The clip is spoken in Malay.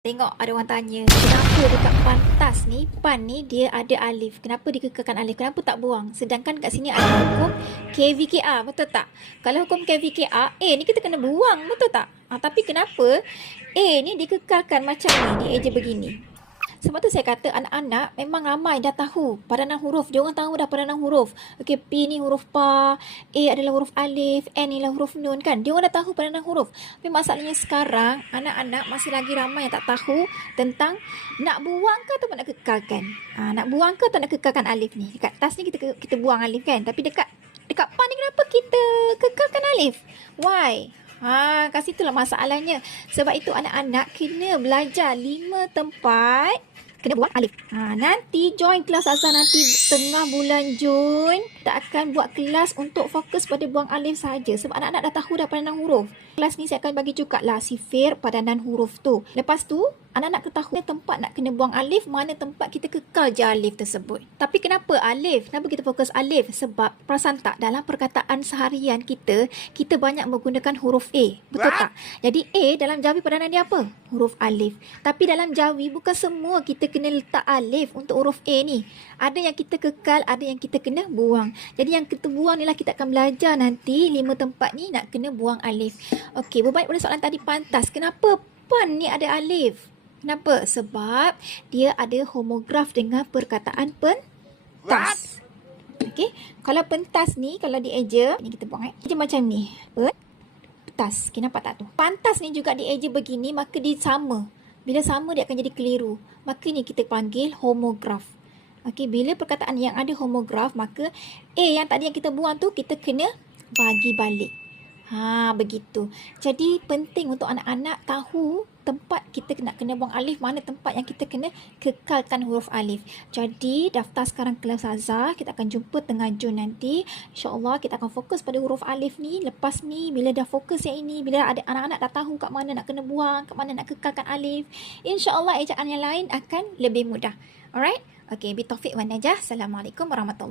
Tengok ada orang tanya, kenapa dekat pantas ni, pan ni dia ada alif. Kenapa dikekalkan alif? Kenapa tak buang? Sedangkan kat sini ada hukum KVKA, betul tak? Kalau hukum KVKA, A ni kita kena buang, betul tak? Ha, tapi kenapa A ni dikekalkan macam ni, dia eja begini. Sebab tu saya kata anak-anak memang ramai dah tahu padanan huruf. Dia orang tahu dah padanan huruf. Okey, P ni huruf pa, A adalah huruf alif, N ni lah huruf nun kan. Dia orang dah tahu padanan huruf. Tapi masalahnya sekarang anak-anak masih lagi ramai yang tak tahu tentang nak buang ke atau nak kekalkan. Ha, nak buang ke atau nak kekalkan alif ni. Dekat atas ni kita kita buang alif kan. Tapi dekat dekat pa ni kenapa kita kekalkan alif? Why? Ha, kat situlah masalahnya. Sebab itu anak-anak kena belajar lima tempat kena buat alif. Ha, nanti join kelas Azhar nanti tengah bulan Jun. Kita akan buat kelas untuk fokus pada buang alif saja. Sebab anak-anak dah tahu dah padanan huruf. Kelas ni saya akan bagi juga lah sifir padanan huruf tu. Lepas tu, anak-anak ketahui tempat nak kena buang alif, mana tempat kita kekal je alif tersebut. Tapi kenapa alif? Kenapa kita fokus alif? Sebab perasan tak dalam perkataan seharian kita, kita banyak menggunakan huruf A. Betul tak? Jadi A dalam jawi padanan dia apa? Huruf alif. Tapi dalam jawi bukan semua kita kena letak alif untuk huruf A ni. Ada yang kita kekal, ada yang kita kena buang. Jadi yang kita buang ni lah kita akan belajar nanti lima tempat ni nak kena buang alif. Okey, berbalik pada soalan tadi pantas. Kenapa pan ni ada alif? Kenapa? Sebab dia ada homograf dengan perkataan pentas. Okey, kalau pentas ni kalau dieja, ni kita buang eh. Eja macam ni. Pen pentas. Okey, nampak tak tu? Pantas ni juga dieja begini maka dia sama. Bila sama dia akan jadi keliru. Maka ni kita panggil homograf. Okey, bila perkataan yang ada homograf maka A yang tadi yang kita buang tu kita kena bagi balik. Ha, begitu. Jadi penting untuk anak-anak tahu tempat kita kena kena buang alif, mana tempat yang kita kena kekalkan huruf alif. Jadi daftar sekarang kelas Azhar, kita akan jumpa tengah Jun nanti. InsyaAllah kita akan fokus pada huruf alif ni. Lepas ni bila dah fokus yang ini, bila ada anak-anak dah tahu kat mana nak kena buang, kat mana nak kekalkan alif, insyaAllah ejaan yang lain akan lebih mudah. Alright? Okay, bi taufiq wa najah. Assalamualaikum warahmatullahi